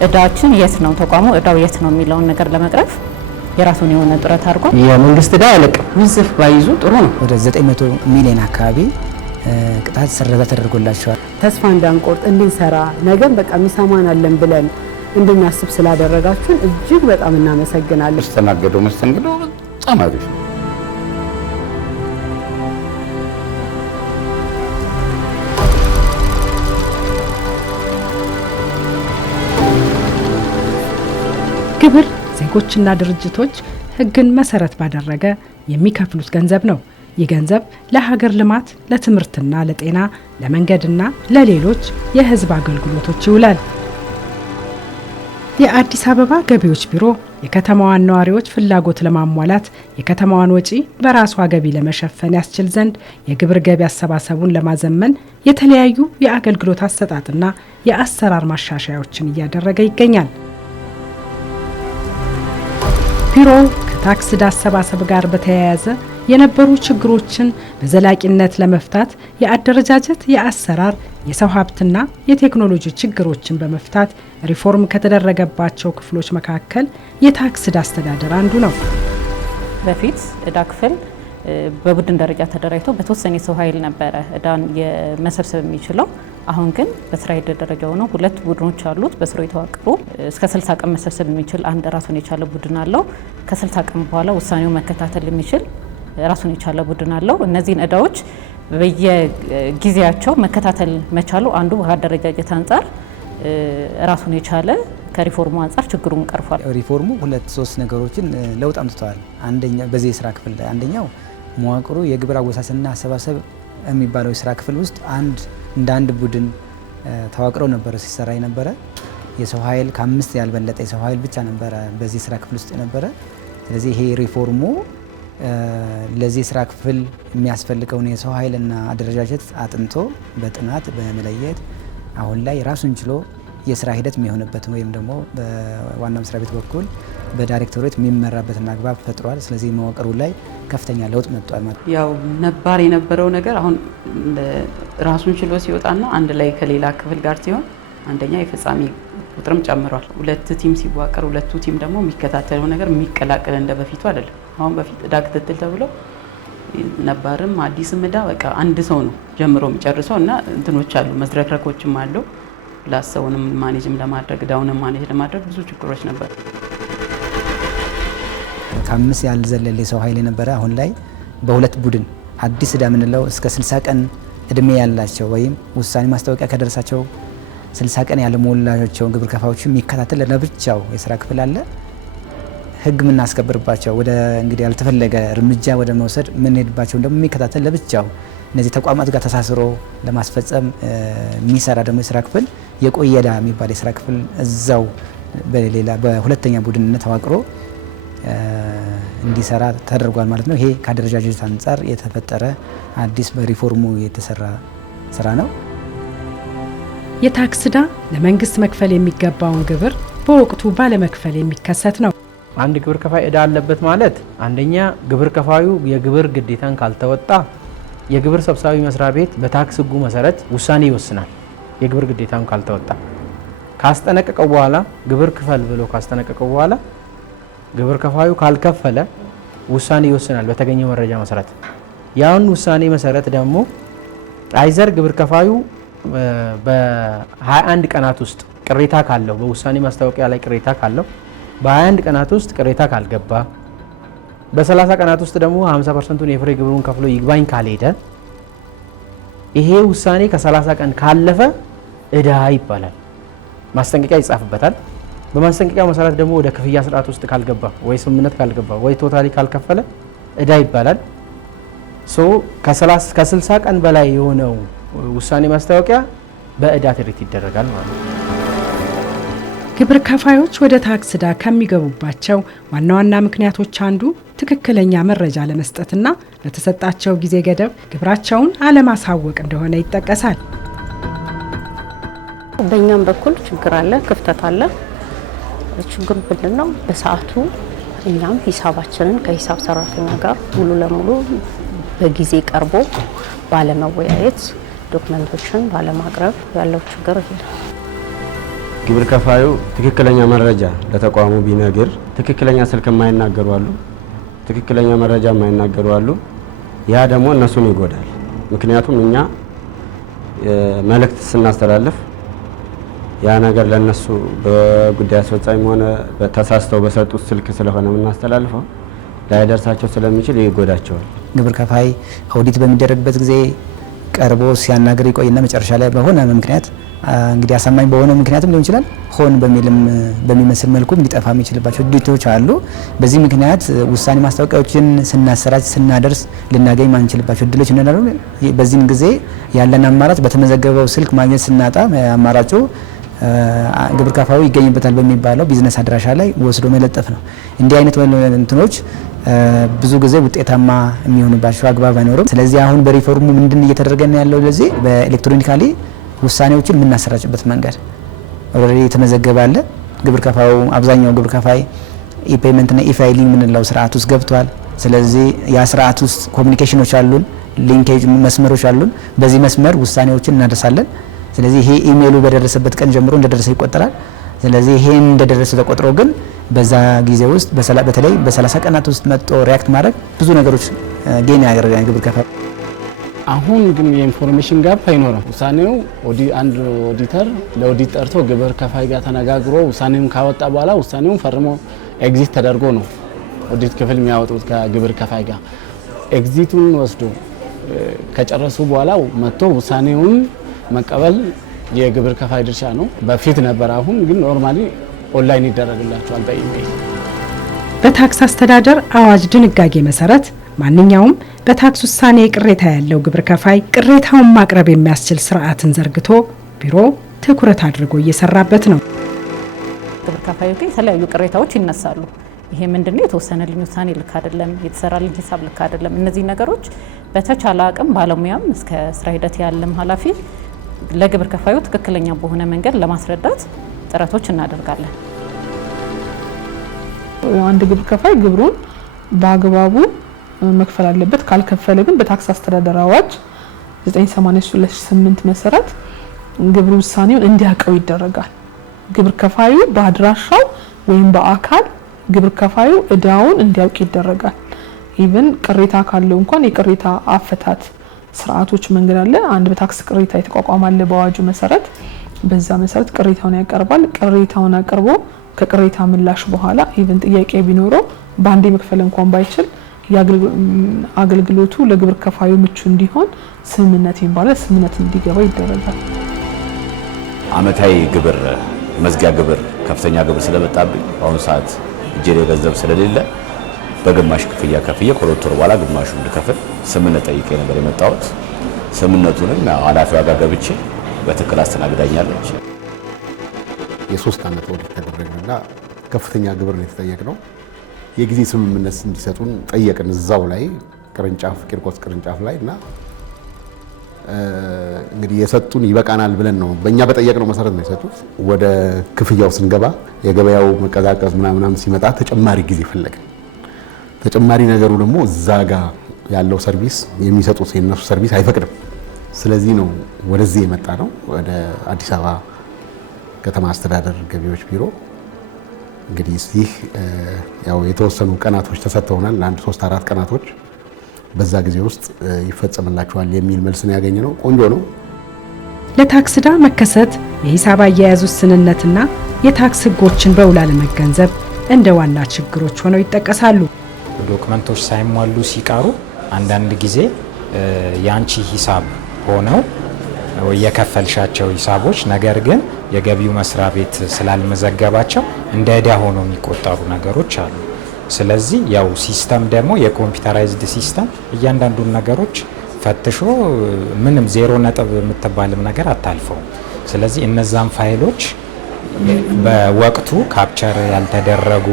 እዳችን የት ነው ተቋሙ እዳው የት ነው የሚለውን ነገር ለመቅረፍ የራሱን የሆነ ጥረት አድርጓል። የመንግስት እዳ ያለቀ ውዝፍ ባይዙ ጥሩ ነው። ወደ 900 ሚሊዮን አካባቢ ቅጣት ስረዛ ተደርጎላቸዋል። ተስፋ እንዳንቆርጥ እንድንሰራ ነገም በቃ ሚሰማን አለን ብለን እንድናስብ ስላደረጋችሁን እጅግ በጣም እናመሰግናለን። ተስተናገደው መስተንግዶ በጣም አሪፍ ነው። ግብር ዜጎችና ድርጅቶች ሕግን መሰረት ባደረገ የሚከፍሉት ገንዘብ ነው። ይህ ገንዘብ ለሀገር ልማት፣ ለትምህርትና ለጤና፣ ለመንገድና ለሌሎች የህዝብ አገልግሎቶች ይውላል። የአዲስ አበባ ገቢዎች ቢሮ የከተማዋን ነዋሪዎች ፍላጎት ለማሟላት የከተማዋን ወጪ በራሷ ገቢ ለመሸፈን ያስችል ዘንድ የግብር ገቢ አሰባሰቡን ለማዘመን የተለያዩ የአገልግሎት አሰጣጥና የአሰራር ማሻሻያዎችን እያደረገ ይገኛል። ቢሮው ከታክስ ዕዳ አሰባሰብ ጋር በተያያዘ የነበሩ ችግሮችን በዘላቂነት ለመፍታት የአደረጃጀት፣ የአሰራር፣ የሰው ሀብትና የቴክኖሎጂ ችግሮችን በመፍታት ሪፎርም ከተደረገባቸው ክፍሎች መካከል የታክስ ዕዳ አስተዳደር አንዱ ነው። በፊት ዕዳ ክፍል በቡድን ደረጃ ተደራጅቶ በተወሰነ የሰው ኃይል ነበረ ዕዳን የመሰብሰብ የሚችለው። አሁን ግን በስራ ሂደት ደረጃ ሆነው ሁለት ቡድኖች አሉት። በስራው የተዋቀሩ እስከ 60 ቀን መሰብሰብ የሚችል አንድ ራሱን የቻለ ቡድን አለው። ከ60 ቀን በኋላ ውሳኔው መከታተል የሚችል ራሱን የቻለ ቡድን አለው። እነዚህን ዕዳዎች በየጊዜያቸው መከታተል መቻሉ አንዱ ከአደረጃጀት አንጻር ራሱን የቻለ ከሪፎርሙ አንጻር ችግሩን ቀርፏል። ሪፎርሙ 2-3 ነገሮችን ለውጥ አምጥተዋል። አንደኛ በዚህ የስራ ክፍል ላይ አንደኛው መዋቅሩ የግብር አወሳሰንና አሰባሰብ የሚባለው የስራ ክፍል ውስጥ እንደ አንድ ቡድን ተዋቅረው ነበረ ሲሰራ የነበረ። የሰው ኃይል ከ5 ያልበለጠ የሰው ኃይል ብቻ ነበረ በዚህ ስራ ክፍል ውስጥ ነበረ። ስለዚህ ይሄ ሪፎርሙ ለዚህ ስራ ክፍል የሚያስፈልገውን የሰው ኃይልና አደረጃጀት አጥንቶ በጥናት በመለየት አሁን ላይ ራሱን ችሎ የስራ ሂደት የሚሆንበት ወይም ደግሞ በዋና መስሪያ ቤት በኩል በዳይሬክቶሬት የሚመራበትን አግባብ ፈጥሯል። ስለዚህ መዋቅሩ ላይ ከፍተኛ ለውጥ መጥቷል ማለት ነው። ያው ነባር የነበረው ነገር አሁን ራሱን ችሎ ሲወጣና አንድ ላይ ከሌላ ክፍል ጋር ሲሆን አንደኛ የፈጻሚ ቁጥርም ጨምሯል። 2 ቲም ሲዋቀር 2ቱ ቲም ደግሞ የሚከታተለው ነገር የሚቀላቀል እንደ በፊቱ አይደለም። አሁን በፊት ዕዳ ክትትል ተብሎ ነባርም አዲስም ዕዳ በቃ አንድ ሰው ነው ጀምሮ የሚጨርሰው እና እንትኖች አሉ መዝረክረኮችም አሉ። ላሰውንም ማኔጅም ለማድረግ ዳውንም ማኔጅ ለማድረግ ብዙ ችግሮች ነበር። ከ5 ያልዘለለ የሰው ኃይል የነበረ አሁን ላይ በ2 ቡድን አዲስ ዕዳ የምንለው እስከ 60 ቀን እድሜ ያላቸው ወይም ውሳኔ ማስታወቂያ ከደረሳቸው 60 ቀን ያልሞላቸውን ግብር ከፋዮች የሚከታተል ለብቻው የስራ ክፍል አለ። ህግ የምናስከብርባቸው ወደ እንግዲህ ያልተፈለገ እርምጃ ወደ መውሰድ የምንሄድባቸው ደግሞ የሚከታተል ለብቻው እነዚህ ተቋማት ጋር ተሳስሮ ለማስፈጸም የሚሰራ ደግሞ የስራ ክፍል የቆየ ዕዳ የሚባል የስራ ክፍል እዛው በሌላ በሁለተኛ ቡድንነት ተዋቅሮ እንዲሰራ ተደርጓል ማለት ነው። ይሄ ከአደረጃጀት አንጻር የተፈጠረ አዲስ በሪፎርሙ የተሰራ ስራ ነው። የታክስ ዕዳ ለመንግስት መክፈል የሚገባውን ግብር በወቅቱ ባለመክፈል የሚከሰት ነው። አንድ ግብር ከፋይ ዕዳ አለበት ማለት አንደኛ ግብር ከፋዩ የግብር ግዴታን ካልተወጣ የግብር ሰብሳቢ መስሪያ ቤት በታክስ ሕጉ መሰረት ውሳኔ ይወስናል። የግብር ግዴታን ካልተወጣ ካስጠነቀቀው በኋላ ግብር ክፈል ብሎ ካስጠነቀቀው በኋላ ግብር ከፋዩ ካልከፈለ ውሳኔ ይወስናል በተገኘው መረጃ መሰረት። ያን ውሳኔ መሰረት ደግሞ አይዘር ግብር ከፋዩ በ21 ቀናት ውስጥ ቅሬታ ካለው በውሳኔ ማስታወቂያ ላይ ቅሬታ ካለው በ21 ቀናት ውስጥ ቅሬታ ካልገባ በ30 ቀናት ውስጥ ደግሞ 50%ን የፍሬ ግብሩን ከፍሎ ይግባኝ ካልሄደ ይሄ ውሳኔ ከ30 ቀን ካለፈ ዕዳ ይባላል። ማስጠንቀቂያ ይጻፍበታል። በማስጠንቀቂያ መሰረት ደግሞ ወደ ክፍያ ስርዓት ውስጥ ካልገባ ወይ ስምምነት ካልገባ ወይ ቶታሊ ካልከፈለ ዕዳ ይባላል። ከ60 ቀን በላይ የሆነው ውሳኔ ማስታወቂያ በዕዳ ትሪት ይደረጋል ማለት ነው። ግብር ከፋዮች ወደ ታክስ ዕዳ ከሚገቡባቸው ዋና ዋና ምክንያቶች አንዱ ትክክለኛ መረጃ ለመስጠትና ለተሰጣቸው ጊዜ ገደብ ግብራቸውን አለማሳወቅ እንደሆነ ይጠቀሳል። በእኛም በኩል ችግር አለ፣ ክፍተት አለ። ችግሩ ምንድን ነው? በሰዓቱ እኛም ሂሳባችንን ከሂሳብ ሰራተኛ ጋር ሙሉ ለሙሉ በጊዜ ቀርቦ ባለመወያየት ዶክመንቶችን ባለማቅረብ ያለው ችግር ግብር ከፋዩ ትክክለኛ መረጃ ለተቋሙ ቢነግር ትክክለኛ ስልክ የማይናገሩ አሉ፣ ትክክለኛ መረጃ የማይናገሩ አሉ። ያ ደግሞ እነሱን ይጎዳል። ምክንያቱም እኛ መልእክት ስናስተላልፍ ያ ነገር ለነሱ በጉዳይ አስፈጻሚ ሆነ ተሳስተው በሰጡት ስልክ ስለሆነ የምናስተላልፈው ላይደርሳቸው ስለሚችል ይጎዳቸዋል። ግብር ከፋይ ኦዲት በሚደረግበት ጊዜ ቀርቦ ሲያናገር ይቆይና መጨረሻ ላይ በሆነ ምክንያት እንግዲህ አሳማኝ በሆነ ምክንያትም ሊሆን ይችላል ሆን በሚመስል መልኩ ሊጠፋ የሚችልባቸው ድርጊቶች አሉ። በዚህ ምክንያት ውሳኔ ማስታወቂያዎችን ስናሰራጭ ስናደርስ ልናገኝ ማንችልባቸው እድሎች እንዳሉ፣ በዚህን ጊዜ ያለን አማራጭ በተመዘገበው ስልክ ማግኘት ስናጣ አማራጩ ግብር ከፋዩ ይገኝበታል በሚባለው ቢዝነስ አድራሻ ላይ ወስዶ መለጠፍ ነው። እንዲህ አይነት እንትኖች ብዙ ጊዜ ውጤታማ የሚሆንባቸው አግባብ አይኖርም። ስለዚህ አሁን በሪፎርሙ ምንድን እየተደረገ ያለው ለዚህ በኤሌክትሮኒካሊ ውሳኔዎችን የምናሰራጭበት መንገድ ኦልሬዲ የተመዘገበ አለ። ግብር ከፋዩ አብዛኛው ግብር ከፋይ ኢፔመንት እና ኢፋይሊንግ የምንለው ስርዓት ውስጥ ገብቷል። ስለዚህ ያ ስርዓት ውስጥ ኮሚኒኬሽኖች አሉን፣ ሊንኬጅ መስመሮች አሉን። በዚህ መስመር ውሳኔዎችን እናደርሳለን። ስለዚህ ይሄ ኢሜይሉ በደረሰበት ቀን ጀምሮ እንደደረሰ ይቆጠራል። ስለዚህ ይሄን እንደደረሰ ተቆጥሮ ግን በዛ ጊዜ ውስጥ በተለይ በ30 ቀናት ውስጥ መጥቶ ሪያክት ማድረግ ብዙ ነገሮች ጌን ያደርጋል ግብር ከፋይ። አሁን ግን የኢንፎርሜሽን ጋፕ አይኖርም። ውሳኔው አንድ ኦዲተር ለኦዲት ጠርቶ ግብር ከፋይ ጋር ተነጋግሮ ውሳኔውን ካወጣ በኋላ ውሳኔውን ፈርሞ ኤግዚት ተደርጎ ነው ኦዲት ክፍል የሚያወጡት ከግብር ከፋይ ጋር። ኤግዚቱን ወስዶ ከጨረሱ በኋላ መጥቶ ውሳኔውን መቀበል የግብር ከፋይ ድርሻ ነው። በፊት ነበር፣ አሁን ግን ኖርማሊ ኦንላይን ይደረግላቸዋል በኢሜይል። በታክስ አስተዳደር አዋጅ ድንጋጌ መሰረት ማንኛውም በታክስ ውሳኔ ቅሬታ ያለው ግብር ከፋይ ቅሬታውን ማቅረብ የሚያስችል ስርዓትን ዘርግቶ ቢሮ ትኩረት አድርጎ እየሰራበት ነው። ግብር ከፋዩ ግን የተለያዩ ቅሬታዎች ይነሳሉ። ይሄ ምንድነው? የተወሰነልኝ ውሳኔ ልክ አይደለም፣ የተሰራልኝ ሂሳብ ልክ አይደለም። እነዚህ ነገሮች በተቻለ አቅም ባለሙያም እስከ ስራ ሂደት ያለም ኃላፊ ለግብር ከፋዩ ትክክለኛ በሆነ መንገድ ለማስረዳት ጥረቶች እናደርጋለን። አንድ ግብር ከፋይ ግብሩን በአግባቡ መክፈል አለበት። ካልከፈለ ግን በታክስ አስተዳደር አዋጅ 983/2008 መሰረት ግብር ውሳኔውን እንዲያውቀው ይደረጋል። ግብር ከፋዩ በአድራሻው ወይም በአካል ግብር ከፋዩ እዳውን እንዲያውቅ ይደረጋል። ኢቭን ቅሬታ ካለው እንኳን የቅሬታ አፈታት ስርዓቶች መንገድ አለ። አንድ በታክስ ቅሬታ የተቋቋመ አለ በአዋጁ መሰረት። በዛ መሰረት ቅሬታውን ያቀርባል። ቅሬታውን አቅርቦ ከቅሬታ ምላሽ በኋላ ኢቭን ጥያቄ ቢኖረው በአንዴ መክፈል እንኳን ባይችል አገልግሎቱ ለግብር ከፋዩ ምቹ እንዲሆን ስምምነት ይባላል። ስምምነት እንዲገባ ይደረጋል። አመታዊ ግብር መዝጊያ ግብር ከፍተኛ ግብር ስለመጣብኝ በአሁኑ ሰዓት እጄ ላይ ገንዘብ ስለሌለ በግማሽ ክፍያ ከፍዬ ከሁለት ወር በኋላ ግማሹን እንድከፍል ስምምነት ጠይቄ ነበር የመጣሁት። ስምምነቱንም ኃላፊዋ ጋር ገብቼ በትክክል አስተናግዳኛለች። የ3 ዓመት ኦዲት ተደረገና ከፍተኛ ግብር ነው የተጠየቅነው። የጊዜ ስምምነት እንዲሰጡን ጠየቅን እዛው ላይ ቅርንጫፍ ቂርቆስ ቅርንጫፍ ላይ እና እንግዲህ የሰጡን ይበቃናል ብለን ነው በእኛ በጠየቅነው መሰረት ነው የሰጡት። ወደ ክፍያው ስንገባ የገበያው መቀዛቀዝ ምናምን ሲመጣ ተጨማሪ ጊዜ ፈለግን። ተጨማሪ ነገሩ ደግሞ እዛ ጋር ያለው ሰርቪስ የሚሰጡት የነሱ ሰርቪስ አይፈቅድም። ስለዚህ ነው ወደዚህ የመጣ ነው ወደ አዲስ አበባ ከተማ አስተዳደር ገቢዎች ቢሮ። እንግዲህ እዚህ ያው የተወሰኑ ቀናቶች ተሰጥተውናል፣ ለአንድ 3-4 ቀናቶች በዛ ጊዜ ውስጥ ይፈጸምላቸዋል የሚል መልስ ነው ያገኘነው። ቆንጆ ነው። ለታክስ ዕዳ መከሰት የሂሳብ አያያዝ ውስንነትና የታክስ ሕጎችን በውል አለመገንዘብ እንደ ዋና ችግሮች ሆነው ይጠቀሳሉ። ዶክመንቶች ሳይሟሉ ሲቀሩ አንዳንድ ጊዜ የአንቺ ሂሳብ ሆነው የከፈልሻቸው ሂሳቦች ነገር ግን የገቢው መስሪያ ቤት ስላልመዘገባቸው እንደ ዕዳ ሆነው የሚቆጠሩ ነገሮች አሉ። ስለዚህ ያው ሲስተም ደግሞ የኮምፒውተራይዝድ ሲስተም እያንዳንዱን ነገሮች ፈትሾ ምንም 0 ነጥብ የምትባልም ነገር አታልፈው። ስለዚህ እነዛን ፋይሎች በወቅቱ ካፕቸር ያልተደረጉ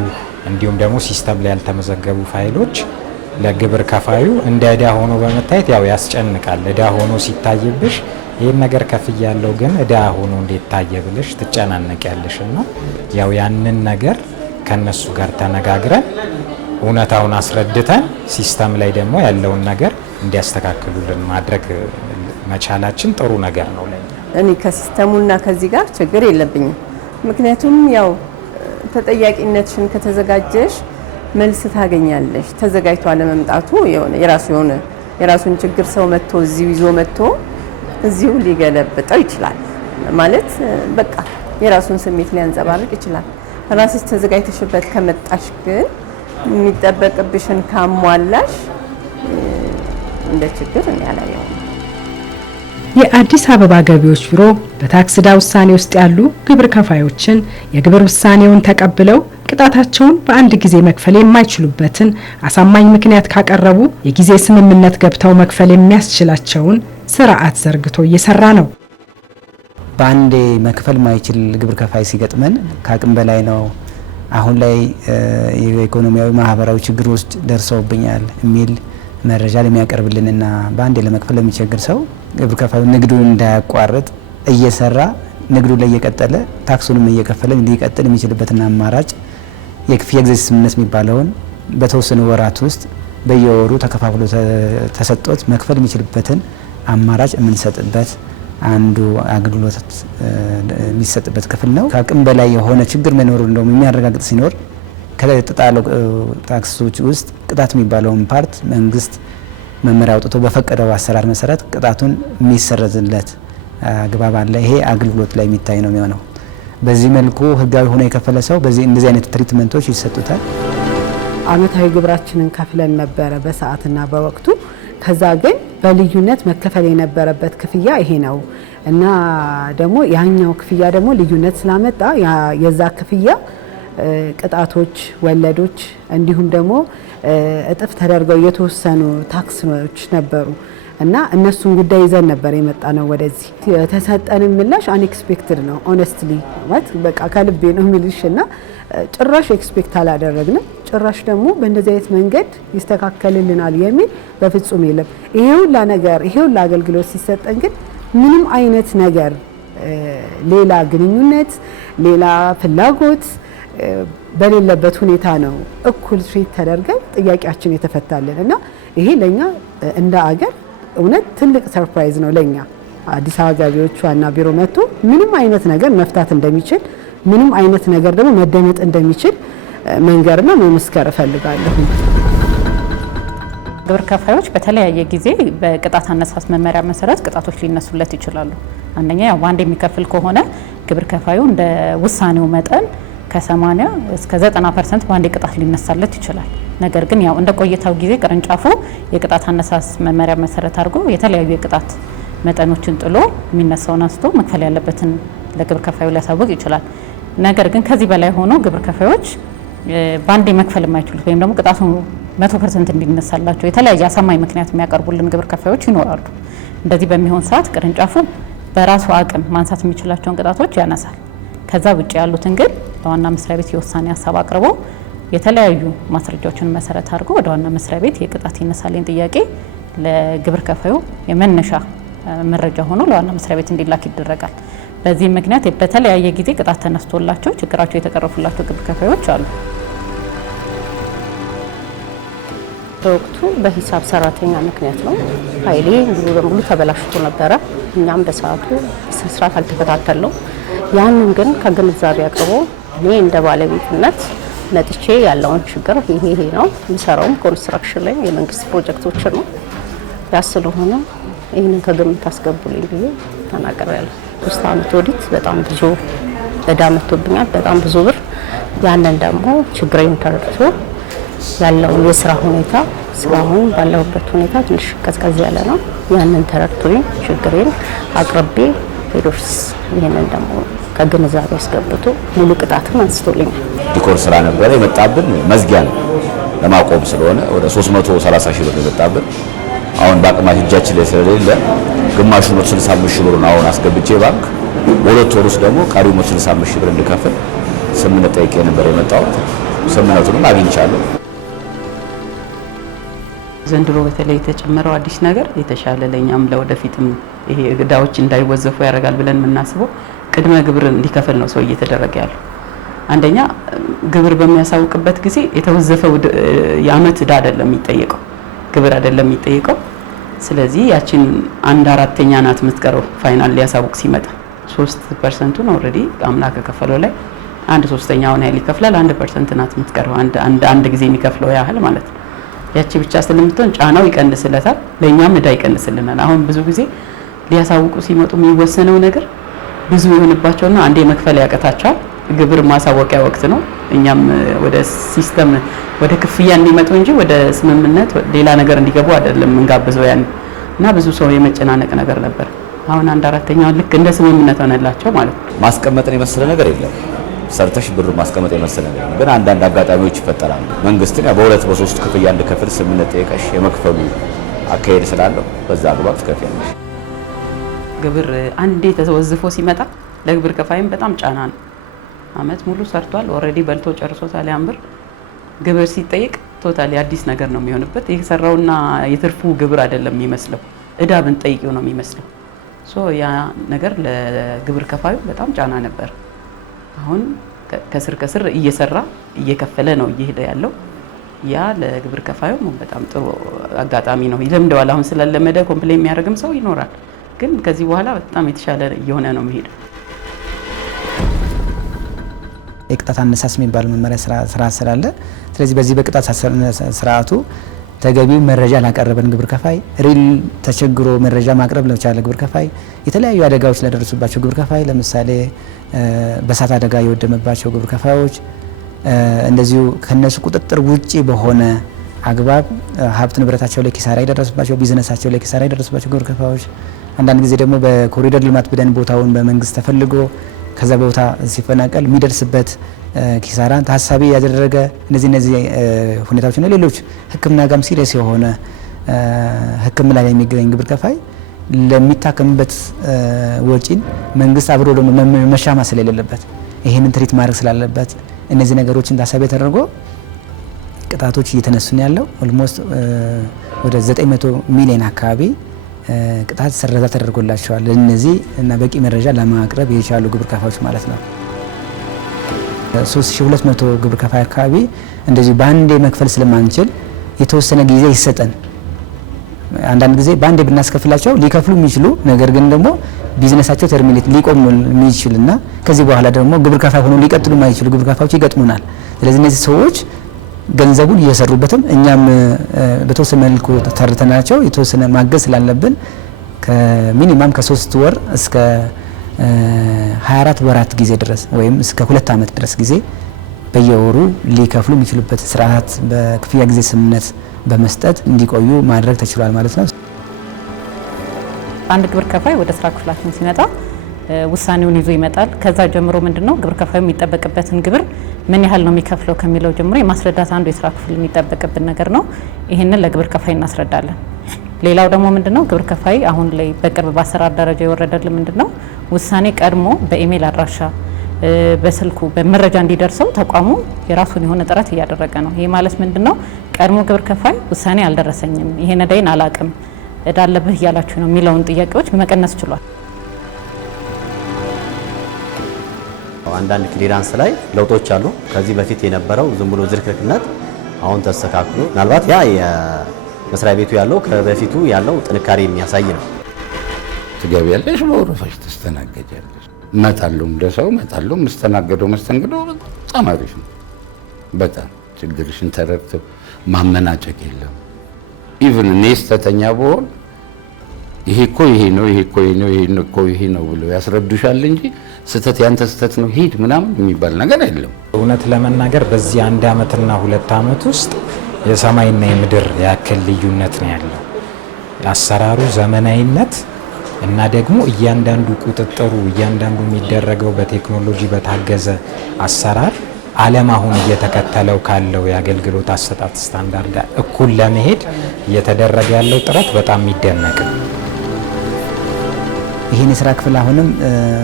እንዲሁም ደግሞ ሲስተም ላይ ያልተመዘገቡ ፋይሎች ለግብር ከፋዩ እንደ ዕዳ ሆኖ በመታየት ያው ያስጨንቃል። ዕዳ ሆኖ ሲታይብሽ ይህን ነገር ከፍያለሁ ግን ዕዳ ሆኖ እንዴት ታየ ብለሽ ትጨናነቂያለሽ። እና ያው ያንን ነገር ከነሱ ጋር ተነጋግረን እውነታውን አስረድተን ሲስተም ላይ ደግሞ ያለውን ነገር እንዲያስተካክሉልን ማድረግ መቻላችን ጥሩ ነገር ነው ለኛ። እኔ ከሲስተሙና ከዚህ ጋር ችግር የለብኝም። ምክንያቱም ያው ተጠያቂነትሽን ከተዘጋጀሽ መልስ ታገኛለሽ። ተዘጋጅቶ አለመምጣቱ የራሱን ችግር ሰው መጥቶ እዚሁ ይዞ መጥቶ እዚሁ ሊገለብጠው ይችላል ማለት በቃ የራሱን ስሜት ሊያንጸባርቅ ይችላል። ራስሽ ተዘጋጅተሽበት ከመጣሽ ግን የሚጠበቅብሽን ካሟላሽ እንደ ችግር እኔ አላየውም። የአዲስ አበባ ገቢዎች ቢሮ በታክስ ዕዳ ውሳኔ ውስጥ ያሉ ግብር ከፋዮችን የግብር ውሳኔውን ተቀብለው ቅጣታቸውን በአንድ ጊዜ መክፈል የማይችሉበትን አሳማኝ ምክንያት ካቀረቡ የጊዜ ስምምነት ገብተው መክፈል የሚያስችላቸውን ስርዓት ዘርግቶ እየሰራ ነው። በአንዴ መክፈል ማይችል ግብር ከፋይ ሲገጥመን ከአቅም በላይ ነው፣ አሁን ላይ የኢኮኖሚያዊ ማህበራዊ ችግር ውስጥ ደርሰውብኛል የሚል መረጃ ለሚያቀርብልንና በአንዴ ለመክፈል ለሚቸግር ሰው ግብር ከፋዩ ንግዱን እንዳያቋርጥ እየሰራ ንግዱ ላይ እየቀጠለ ታክሱንም እየከፈለ ሊቀጥል የሚችልበትን አማራጭ የክፍያ ጊዜ ስምምነት የሚባለውን በተወሰኑ ወራት ውስጥ በየወሩ ተከፋፍሎ ተሰጥቶት መክፈል የሚችልበትን አማራጭ የምንሰጥበት አንዱ አገልግሎት የሚሰጥበት ክፍል ነው። ከአቅም በላይ የሆነ ችግር መኖሩን እንደውም የሚያረጋግጥ ሲኖር ከተጣለው ታክሶች ውስጥ ቅጣት የሚባለውን ፓርት መንግስት መመሪያ አውጥቶ በፈቀደው አሰራር መሰረት ቅጣቱን የሚሰረዝለት አግባብ አለ። ይሄ አገልግሎት ላይ የሚታይ ነው የሚሆነው። በዚህ መልኩ ህጋዊ ሆኖ የከፈለ ሰው እንደዚህ አይነት ትሪትመንቶች ይሰጡታል። አመታዊ ግብራችንን ከፍለን ነበረ በሰዓትና በወቅቱ። ከዛ ግን በልዩነት መከፈል የነበረበት ክፍያ ይሄ ነው እና ደግሞ ያኛው ክፍያ ደግሞ ልዩነት ስላመጣ የዛ ክፍያ ቅጣቶች፣ ወለዶች እንዲሁም ደግሞ እጥፍ ተደርገው የተወሰኑ ታክሶች ነበሩ እና እነሱን ጉዳይ ይዘን ነበር የመጣ ነው ወደዚህ። የተሰጠን ምላሽ አንኤክስፔክትድ ነው። ኦነስትሊ ማለት በቃ ከልቤ ነው የሚልሽ እና ጭራሽ ኤክስፔክት አላደረግንም። ጭራሽ ደግሞ በእንደዚህ አይነት መንገድ ይስተካከልልናል የሚል በፍጹም የለም። ይሄ ሁላ ነገር ይሄ ሁላ አገልግሎት ሲሰጠን ግን ምንም አይነት ነገር ሌላ ግንኙነት ሌላ ፍላጎት በሌለበት ሁኔታ ነው እኩል ትሪት ተደርገን ጥያቄያችን የተፈታልን እና ይሄ ለኛ እንደ አገር እውነት ትልቅ ሰርፕራይዝ ነው ለኛ። አዲስ አበባ ገቢዎች ዋና ቢሮ መጥቶ ምንም አይነት ነገር መፍታት እንደሚችል ምንም አይነት ነገር ደግሞ መደመጥ እንደሚችል መንገርና መመስከር እፈልጋለሁ። ግብር ከፋዮች በተለያየ ጊዜ በቅጣት አነሳስ መመሪያ መሰረት ቅጣቶች ሊነሱለት ይችላሉ። አንደኛ ያው አንድ የሚከፍል ከሆነ ግብር ከፋዩ እንደ ውሳኔው መጠን ከ80 እስከ 90% በአንድ ቅጣት ሊነሳለት ይችላል። ነገር ግን ያው እንደ ቆይታው ጊዜ ቅርንጫፉ የቅጣት አነሳስ መመሪያ መሰረት አድርጎ የተለያዩ የቅጣት መጠኖችን ጥሎ የሚነሳውን አንስቶ መክፈል ያለበትን ለግብር ከፋዩ ሊያሳውቅ ይችላል። ነገር ግን ከዚህ በላይ ሆኖ ግብር ከፋዮች በአንዴ መክፈል የማይችሉት ወይም ደግሞ ቅጣቱ 100% እንዲነሳላቸው የተለያየ አሳማኝ ምክንያት የሚያቀርቡልን ግብር ከፋዮች ይኖራሉ። እንደዚህ በሚሆን ሰዓት ቅርንጫፉ በራሱ አቅም ማንሳት የሚችላቸውን ቅጣቶች ያነሳል። ከዛ ውጭ ያሉትን ግን ለዋና መስሪያ ቤት የውሳኔ ሀሳብ አቅርቦ የተለያዩ ማስረጃዎችን መሰረት አድርጎ ወደ ዋና መስሪያ ቤት የቅጣት ይነሳልኝ ጥያቄ ለግብር ከፋዩ የመነሻ መረጃ ሆኖ ለዋና መስሪያ ቤት እንዲላክ ይደረጋል። በዚህ ምክንያት በተለያየ ጊዜ ቅጣት ተነስቶላቸው ችግራቸው የተቀረፉላቸው ግብር ከፋዮች አሉ። በወቅቱ በሂሳብ ሰራተኛ ምክንያት ነው ኃይሌ ሙሉ በሙሉ ተበላሽቶ ነበረ። እኛም በሰዓቱ ስርዓት አልተከታተልነው። ያንን ግን ከግንዛቤ አቅርቦ እኔ እንደ ባለቤትነት መጥቼ ያለውን ችግር ይሄ ነው የሚሰራውም ኮንስትራክሽን ላይ የመንግስት ፕሮጀክቶችን ነው ያ ስለሆነ ይህንን ከግምት አስገቡልኝ ብዬ ተናግሬያለሁ። 3 ዓመት ኦዲት በጣም ብዙ እዳ መጥቶብኛል፣ በጣም ብዙ ብር። ያንን ደግሞ ችግሬን ተረድቶ ያለውን የስራ ሁኔታ ስራውን ባለሁበት ሁኔታ ትንሽ ቀዝቀዝ ያለ ነው። ያንን ተረድቶኝ ችግሬን አቅርቤ ሄዶስ ይሄንን ደግሞ ከግንዛቤ አስገብቶ ሙሉ ቅጣትን አንስቶልኛል። ዲኮር ስራ ነበር የመጣብን መዝጊያ ነው ለማቆም ስለሆነ ወደ 330 ሺህ ብር የመጣብን አሁን በአቅማችን እጃችን ላይ ስለሌለ ግማሹ 165 ሺህ ብሩን አሁን አስገብቼ ባንክ በሁለት ወር ውስጥ ደግሞ ቀሪው 165 ሺህ ብር እንድከፍል ስምምነት ጠይቄ ነበር የመጣሁት። ስምምነቱንም አግኝቻለሁ። ዘንድሮ በተለይ የተጨመረው አዲስ ነገር የተሻለ ለኛም ለወደፊትም ይሄ እዳዎች እንዳይወዘፉ ያደርጋል ብለን የምናስበው ቅድመ ግብር እንዲከፍል ነው ሰው እየተደረገ ያለው። አንደኛ ግብር በሚያሳውቅበት ጊዜ የተወዘፈው የአመት እዳ አይደለም የሚጠየቀው፣ ግብር አይደለም የሚጠየቀው። ስለዚህ ያችን 1/4 ናት የምትቀረው ፋይናል ሊያሳውቅ ሲመጣ 3%ን ኦልሬዲ አምና ከከፈለው ላይ 1/3ኛውን ያህል ይከፍላል። 1% ናት የምትቀረው አንድ ጊዜ የሚከፍለው ያህል ማለት ነው። ያቺ ብቻ ስለምትሆን ጫናው ይቀንስለታል፣ ለእኛም እዳ ይቀንስልናል። አሁን ብዙ ጊዜ ሊያሳውቁ ሲመጡ የሚወሰነው ነገር ብዙ የሆንባቸውና አንዴ መክፈል ያቀታቸዋል። ግብር ማሳወቂያ ወቅት ነው። እኛም ወደ ሲስተም ወደ ክፍያ እንዲመጡ እንጂ ወደ ስምምነት ሌላ ነገር እንዲገቡ አይደለም እንጋብዘው ያን እና ብዙ ሰው የመጨናነቅ ነገር ነበር። አሁን 1/4ኛው ልክ እንደ ስምምነት ሆነላቸው ማለት ነው። ማስቀመጥን የመሰለ ነገር የለም። ሰርተሽ ብሩ ማስቀመጥ የመሰለ ነገር ነው። ግን አንዳንድ አጋጣሚዎች ይፈጠራሉ። መንግስትን በ2 በ3 ክፍያ እንድከፍል ስምምነት ጠይቀሽ የመክፈሉ አካሄድ ስላለው በዛ አግባብ ትከፍያለሽ። ግብር አንዴ ተወዝፎ ሲመጣ ለግብር ከፋይም በጣም ጫና ነው። አመት ሙሉ ሰርቷል፣ ኦልሬዲ በልቶ ጨርሶታል። ያን ብር ግብር ሲጠይቅ ቶታሊ አዲስ ነገር ነው የሚሆንበት። የሰራውና የትርፉ ግብር አይደለም የሚመስለው፣ እዳ ብንጠይቂው ነው የሚመስለው። ያ ነገር ለግብር ከፋዩ በጣም ጫና ነበር። አሁን ከስር እየሰራ እየከፈለ ነው እየሄደ ያለው። ያ ለግብር ከፋዩ በጣም ጥሩ አጋጣሚ ነው። ይለምደዋል። አሁን ስላለመደ ኮምፕሌን የሚያደርግም ሰው ይኖራል። ግን ከዚህ በኋላ በጣም የተሻለ እየሆነ ነው የሚሄደው። የቅጣት አነሳስ የሚባል መመሪያ ስርዓት ስላለ፣ ስለዚህ በዚህ በቅጣት ስርዓቱ ተገቢው መረጃ ላቀረበን ግብር ከፋይ፣ ሪል ተቸግሮ መረጃ ማቅረብ ለቻለ ግብር ከፋይ፣ የተለያዩ አደጋዎች ለደረሱባቸው ግብር ከፋይ፣ ለምሳሌ በእሳት አደጋ የወደመባቸው ግብር ከፋዮች፣ እንደዚሁ ከነሱ ቁጥጥር ውጪ በሆነ አግባብ ሀብት ንብረታቸው ላይ ኪሳራ የደረሱባቸው፣ ቢዝነሳቸው ላይ ኪሳራ የደረሱባቸው ግብር ከፋዮች፣ አንዳንድ ጊዜ ደግሞ በኮሪደር ልማት ብለን ቦታውን በመንግስት ተፈልጎ ከዛ ቦታ ሲፈናቀል የሚደርስበት ኪሳራን ታሳቢ ያደረገ እነዚህ ሁኔታዎችና ሌሎች ሕክምና ጋም ሲሪየስ የሆነ ሕክምና ላይ የሚገኝ ግብር ከፋይ ለሚታከምበት ወጪን መንግስት አብሮ ደግሞ መሻማ ስለሌለበት ይሄንን ትሪት ማድረግ ስላለበት እነዚህ ነገሮችን ታሳቢ ተደርጎ ቅጣቶች እየተነሱ ነው ያለው። ኦልሞስት ወደ 900 ሚሊዮን አካባቢ ቅጣት ሰረዛ ተደርጎላቸዋል። እነዚህ እና በቂ መረጃ ለማቅረብ የቻሉ ግብር ከፋዮች ማለት ነው። 3200 ግብር ከፋይ አካባቢ እንደዚህ በአንዴ መክፈል ስለማንችል የተወሰነ ጊዜ ይሰጠን። አንዳንድ ጊዜ በአንዴ ብናስከፍላቸው ሊከፍሉ የሚችሉ ነገር ግን ደግሞ ቢዝነሳቸው ተርሚኔት ሊቆም የሚችልና ከዚህ በኋላ ደግሞ ግብር ከፋይ ሆነው ሊቀጥሉ የማይችሉ ግብር ከፋዮች ይገጥሙናል። ስለዚህ እነዚህ ሰዎች ገንዘቡን እየሰሩበትም እኛም በተወሰነ መልኩ ተርተናቸው የተወሰነ ማገዝ ስላለብን ከሚኒማም ከ3 ወር እስከ 24 ወራት ጊዜ ድረስ ወይም እስከ 2 ዓመት ድረስ ጊዜ በየወሩ ሊከፍሉ የሚችሉበት ስርዓት በክፍያ ጊዜ ስምምነት በመስጠት እንዲቆዩ ማድረግ ተችሏል ማለት ነው። አንድ ግብር ከፋይ ወደ ስራ ክፍላችን ሲመጣ ውሳኔውን ይዞ ይመጣል። ከዛ ጀምሮ ምንድነው ግብር ከፋዩ የሚጠበቅበትን ግብር ምን ያህል ነው የሚከፍለው ከሚለው ጀምሮ የማስረዳት አንዱ የስራ ክፍል የሚጠበቅብን ነገር ነው። ይሄንን ለግብር ከፋይ እናስረዳለን። ሌላው ደግሞ ምንድነው ግብር ከፋይ አሁን ላይ በቅርብ በአሰራር ደረጃ የወረደልን ምንድነው ውሳኔ ቀድሞ በኢሜል አድራሻ በስልኩ በመረጃ እንዲደርሰው ተቋሙ የራሱን የሆነ ጥረት እያደረገ ነው። ይሄ ማለት ምንድነው ቀድሞ ግብር ከፋይ ውሳኔ አልደረሰኝም፣ ይሄን እዳይን አላቅም፣ እዳ አለብህ እያላችሁ ነው የሚለውን ጥያቄዎች መቀነስ ችሏል። አንዳንድ ክሊራንስ ላይ ለውጦች አሉ። ከዚህ በፊት የነበረው ዝም ብሎ ዝርክርክነት አሁን ተስተካክሎ ምናልባት ያ የመስሪያ ቤቱ ያለው ከበፊቱ ያለው ጥንካሬ የሚያሳይ ነው። ትገቢያለሽ፣ በወረፋሽ ትስተናገጃለሽ። እመጣለሁ እንደ ሰው እመጣለሁ። የምስተናገደው መስተንግዶ በጣም አሪፍ ነው። በጣም ችግርሽን ተረድተው ማመናጨቅ የለም። ኢቭን እኔ ስተተኛ ብሆን ይሄ እኮ ይሄ ነው፣ ይሄ እኮ ይሄ ነው፣ ይሄ እኮ ይሄ ነው ብለው ያስረዱሻል እንጂ ስተት ያንተ ስተት ነው ሂድ ምናምን የሚባል ነገር የለም። እውነት ለመናገር በዚህ 1 ዓመትና 2 ዓመት ውስጥ የሰማይና የምድር ያክል ልዩነት ነው ያለው። አሰራሩ ዘመናዊነት እና ደግሞ እያንዳንዱ ቁጥጥሩ እያንዳንዱ የሚደረገው በቴክኖሎጂ በታገዘ አሰራር ዓለም አሁን እየተከተለው ካለው የአገልግሎት አሰጣጥ ስታንዳርድ ጋር እኩል ለመሄድ እየተደረገ ያለው ጥረት በጣም የሚደነቅ ነው። ይህን የስራ ክፍል አሁንም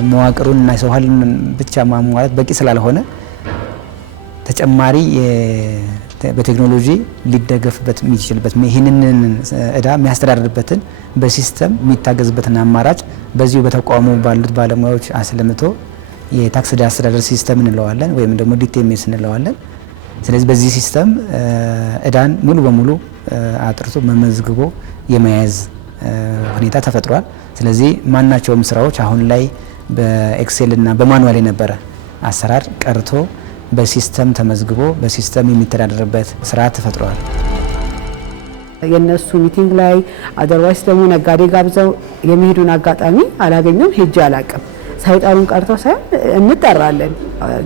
መዋቅሩን እና የሰው ኃይሉን ብቻ ማሟላት በቂ ስላልሆነ ተጨማሪ በቴክኖሎጂ ሊደገፍበት የሚችልበት ይህንን እዳ የሚያስተዳድርበትን በሲስተም የሚታገዝበትን አማራጭ በዚሁ በተቋሙ ባሉት ባለሙያዎች አስለምቶ የታክስ እዳ አስተዳደር ሲስተም እንለዋለን ወይም ደግሞ ዲቲኤምኤስ እንለዋለን። ስለዚህ በዚህ ሲስተም እዳን ሙሉ በሙሉ አጥርቶ መመዝግቦ የመያዝ ሁኔታ ተፈጥሯል። ስለዚህ ማናቸውም ስራዎች አሁን ላይ በኤክሴል እና በማኑዋል የነበረ አሰራር ቀርቶ በሲስተም ተመዝግቦ በሲስተም የሚተዳደርበት ስርዓት ተፈጥሯል። የነሱ ሚቲንግ ላይ አደርዋይስ ደግሞ ነጋዴ ጋብዘው የሚሄዱን አጋጣሚ አላገኘም፣ ሄጄ አላቅም። ሳይጠሩን ቀርተው ሳይሆን እንጠራለን፣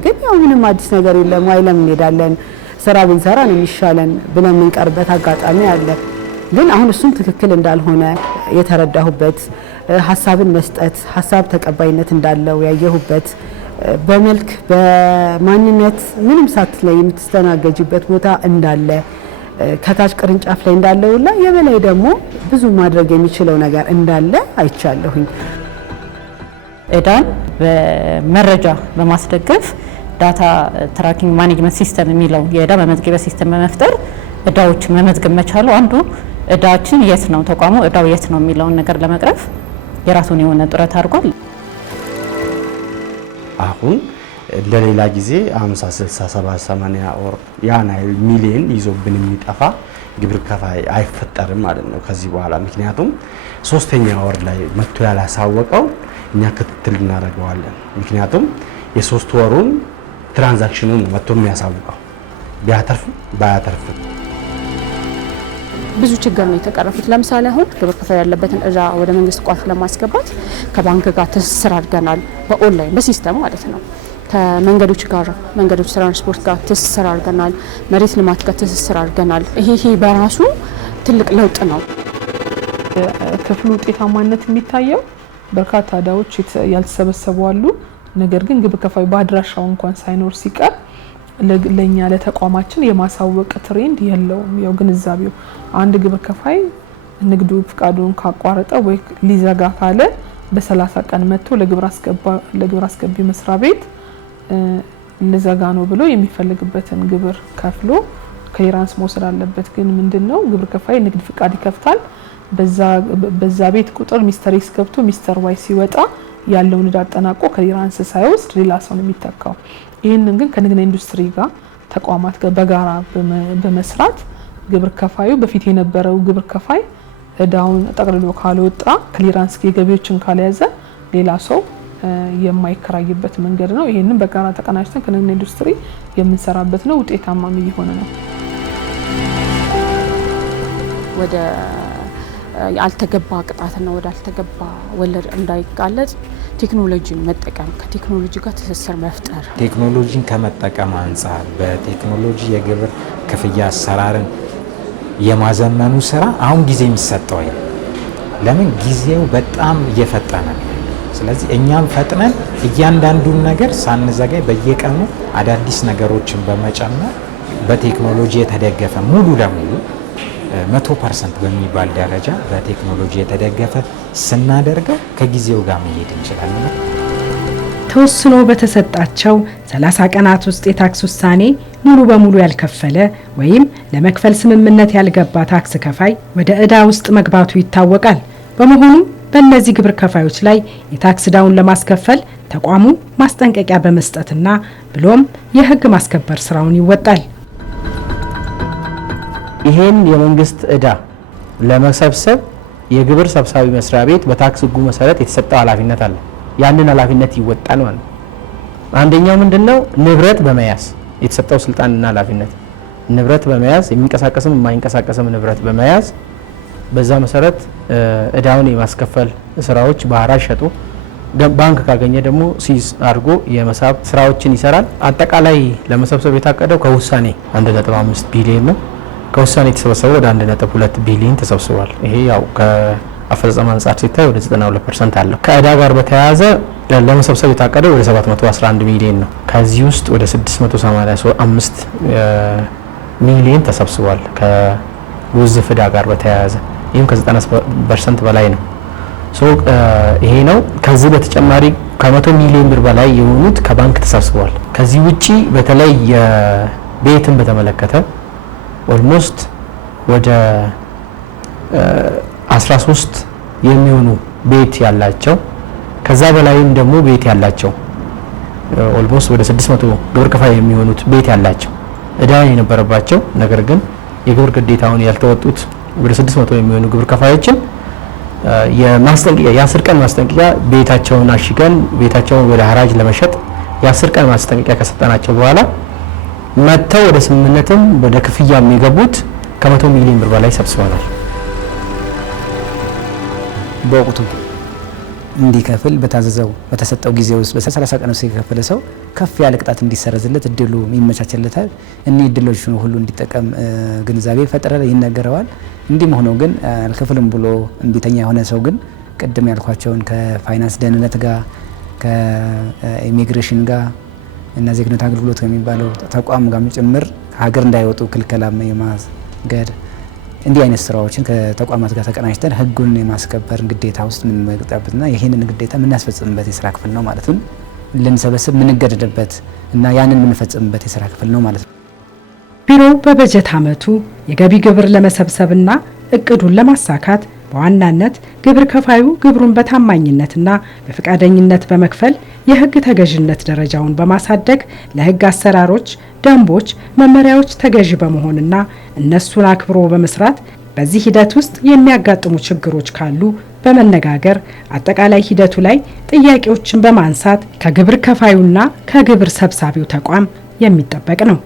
ግን ያው ምንም አዲስ ነገር የለም አይለም እንሄዳለን፣ ስራ ብንሰራ ነው የሚሻለን ብለን የምንቀርበት አጋጣሚ አለ። ግን አሁን እሱም ትክክል እንዳልሆነ የተረዳሁበት፣ ሀሳብን መስጠት ሀሳብ ተቀባይነት እንዳለው ያየሁበት፣ በመልክ በማንነት ምንም ሳትለይ የምትስተናገጅበት ቦታ እንዳለ ከታች ቅርንጫፍ ላይ እንዳለውላ የበላይ ደግሞ ብዙ ማድረግ የሚችለው ነገር እንዳለ አይቻለሁኝ። እዳን በመረጃ በማስደገፍ ዳታ ትራኪንግ ማኔጅመንት ሲስተም የሚለው የእዳ መመዝገቢያ ሲስተም በመፍጠር እዳዎች መመዝገብ መቻሉ አንዱ እዳችን የት ነው ተቋሙ እዳው የት ነው የሚለውን ነገር ለመቅረፍ የራሱን የሆነ ጥረት አድርጓል። አሁን ለሌላ ጊዜ 50 60 70 80 ኦር ያን ሚሊዮን ይዞብን የሚጠፋ ግብር ከፋይ አይፈጠርም ማለት ነው ከዚህ በኋላ። ምክንያቱም ሶስተኛ ወር ላይ መጥቶ ያላሳወቀው እኛ ክትትል እናደርገዋለን። ምክንያቱም የሶስት ወሩን ትራንዛክሽኑን መጥቶ የሚያሳውቀው ቢያተርፍ ባያተርፍ ብዙ ችግር ነው የተቀረፉት። ለምሳሌ አሁን ግብር ከፋይ ያለበትን እዳ ወደ መንግስት ቋት ለማስገባት ከባንክ ጋር ትስስር አድርገናል፣ በኦንላይን በሲስተም ማለት ነው። ከመንገዶች ጋር መንገዶች ትራንስፖርት ጋር ትስስር አድርገናል፣ መሬት ልማት ጋር ትስስር አድርገናል። ይሄ በራሱ ትልቅ ለውጥ ነው። ክፍሉ ውጤታማነት የሚታየው በርካታ እዳዎች ያልተሰበሰቡ አሉ። ነገር ግን ግብር ከፋይ በአድራሻው እንኳን ሳይኖር ሲቀር ለኛ ለተቋማችን የማሳወቅ ትሬንድ የለውም። ያው ግንዛቤው አንድ ግብር ከፋይ ንግዱ ፍቃዱን ካቋረጠ ወይ ሊዘጋ ካለ በ30 ቀን መጥቶ ለግብር አስገቢ መስሪያ ቤት ለዘጋ ነው ብሎ የሚፈልግበትን ግብር ከፍሎ ክሊራንስ መውሰድ አለበት። ግን ምንድነው ግብር ከፋይ ንግድ ፍቃድ ይከፍታል። በዛ ቤት ቁጥር ሚስተር ኤክስ ገብቶ ሚስተር ዋይ ሲወጣ ያለውን እዳ አጠናቆ ክሊራንስ ሳይወስድ ሌላ ሰው ነው የሚተካው። ይህንን ግን ከንግድና ኢንዱስትሪ ጋር ተቋማት ጋር በጋራ በመስራት ግብር ከፋዩ በፊት የነበረው ግብር ከፋይ እዳውን ጠቅልሎ ካልወጣ ክሊራንስ የገቢዎችን ካልያዘ ሌላ ሰው የማይከራይበት መንገድ ነው። ይህንን በጋራ ተቀናጅተን ከንግድና ኢንዱስትሪ የምንሰራበት ነው። ውጤታማም እየሆነ ነው። ወደ ያልተገባ ቅጣትና ወደ አልተገባ ወለድ እንዳይጋለጥ ቴክኖሎጂን መጠቀም፣ ከቴክኖሎጂ ጋር ትስስር መፍጠር፣ ቴክኖሎጂን ከመጠቀም አንጻር በቴክኖሎጂ የግብር ክፍያ አሰራርን የማዘመኑ ስራ አሁን ጊዜ የሚሰጠው አይደል። ለምን ጊዜው በጣም እየፈጠነ ነው። ስለዚህ እኛም ፈጥነን እያንዳንዱን ነገር ሳንዘጋይ በየቀኑ አዳዲስ ነገሮችን በመጨመር በቴክኖሎጂ የተደገፈ ሙሉ ለሙሉ 100% በሚባል ደረጃ በቴክኖሎጂ የተደገፈ ስናደርገው ከጊዜው ጋር መሄድ እንችላለን። ተወስኖ በተሰጣቸው 30 ቀናት ውስጥ የታክስ ውሳኔ ሙሉ በሙሉ ያልከፈለ ወይም ለመክፈል ስምምነት ያልገባ ታክስ ከፋይ ወደ ዕዳ ውስጥ መግባቱ ይታወቃል። በመሆኑም በእነዚህ ግብር ከፋዮች ላይ የታክስ ዕዳውን ለማስከፈል ተቋሙ ማስጠንቀቂያ በመስጠትና ብሎም የሕግ ማስከበር ስራውን ይወጣል። ይሄን የመንግስት ዕዳ ለመሰብሰብ የግብር ሰብሳቢ መስሪያ ቤት በታክስ ሕጉ መሰረት የተሰጠው ኃላፊነት አለ። ያንን ኃላፊነት ይወጣል ማለት ነው። አንደኛው ምንድነው? ንብረት በመያዝ የተሰጠው ስልጣንና ኃላፊነት ንብረት በመያዝ የሚንቀሳቀስም የማይንቀሳቀስም ንብረት በመያዝ በዛ መሰረት ዕዳውን የማስከፈል ስራዎች ባህራሽ ሸጡ ባንክ ካገኘ ደግሞ ሲዝ አድርጎ የመሳብ ስራዎችን ይሰራል። አጠቃላይ ለመሰብሰብ የታቀደው ከውሳኔ 1.5 ቢሊዮን ነው። ከውሳኔ የተሰበሰበው ወደ 1.2 ቢሊዮን ተሰብስቧል። ይሄ ያው ከአፈጻጸም አንጻር ሲታይ ወደ 92% አለው። ከዕዳ ጋር በተያያዘ ለመሰብሰብ የታቀደው ወደ 711 ሚሊዮን ነው። ከዚህ ውስጥ ወደ 685 ሚሊዮን ተሰብስቧል ከውዝፍ ዕዳ ጋር በተያያዘ ይህም ከ90% በላይ ነው። ይሄ ነው። ከዚህ በተጨማሪ ከ100 ሚሊዮን ብር በላይ የሆኑት ከባንክ ተሰብስቧል። ከዚህ ውጪ በተለይ ቤትን በተመለከተ ኦልሞስት ወደ 13 የሚሆኑ ቤት ያላቸው ከዛ በላይም ደግሞ ቤት ያላቸው ኦልሞስት ወደ 600 ግብር ከፋይ የሚሆኑት ቤት ያላቸው ዕዳ የነበረባቸው ነገር ግን የግብር ግዴታውን ያልተወጡት ወደ 600 የሚሆኑ ግብር ከፋዮችን የማስጠንቀቂያ የ10 ቀን ማስጠንቀቂያ ቤታቸውን አሽገን ቤታቸውን ወደ ሐራጅ ለመሸጥ የ10 ቀን ማስጠንቀቂያ ከሰጠናቸው በኋላ መተው ወደ ስምምነትም ወደ ክፍያ የሚገቡት ከ100 ሚሊዮን ብር በላይ ሰብስበናል። በወቅቱ እንዲከፍል በታዘዘው በተሰጠው ጊዜ ውስጥ በ30 ቀን ውስጥ የከፈለ ሰው ከፍ ያለ ቅጣት እንዲሰረዝለት እድሉ ይመቻችለታል። እኒህ እድሎች ሁሉ እንዲጠቀም ግንዛቤ ይፈጠራል፣ ይነገረዋል። እንዲህም ሆኖ ግን አልከፍልም ብሎ እምቢተኛ የሆነ ሰው ግን ቅድም ያልኳቸውን ከፋይናንስ ደህንነት ጋር ከኢሚግሬሽን ጋር እና ዜግነት አገልግሎት ከሚባለው ተቋም ጋር ጭምር ሀገር እንዳይወጡ ክልከላ የማስገድ እንዲህ አይነት ስራዎችን ከተቋማት ጋር ተቀናጅተን ህጉን የማስከበር ግዴታ ውስጥ የምንመጣበትና ይህንን ግዴታ የምናስፈጽምበት የስራ ክፍል ነው ማለት ነው። ልንሰበስብ የምንገደድበት እና ያንን የምንፈጽምበት የስራ ክፍል ነው ማለት ነው። ቢሮው በበጀት ዓመቱ የገቢ ግብር ለመሰብሰብና እቅዱን ለማሳካት በዋናነት ግብር ከፋዩ ግብሩን በታማኝነትና በፈቃደኝነት በመክፈል የህግ ተገዥነት ደረጃውን በማሳደግ ለህግ አሰራሮች፣ ደንቦች፣ መመሪያዎች ተገዥ በመሆንና እነሱን አክብሮ በመስራት በዚህ ሂደት ውስጥ የሚያጋጥሙ ችግሮች ካሉ በመነጋገር አጠቃላይ ሂደቱ ላይ ጥያቄዎችን በማንሳት ከግብር ከፋዩና ከግብር ሰብሳቢው ተቋም የሚጠበቅ ነው።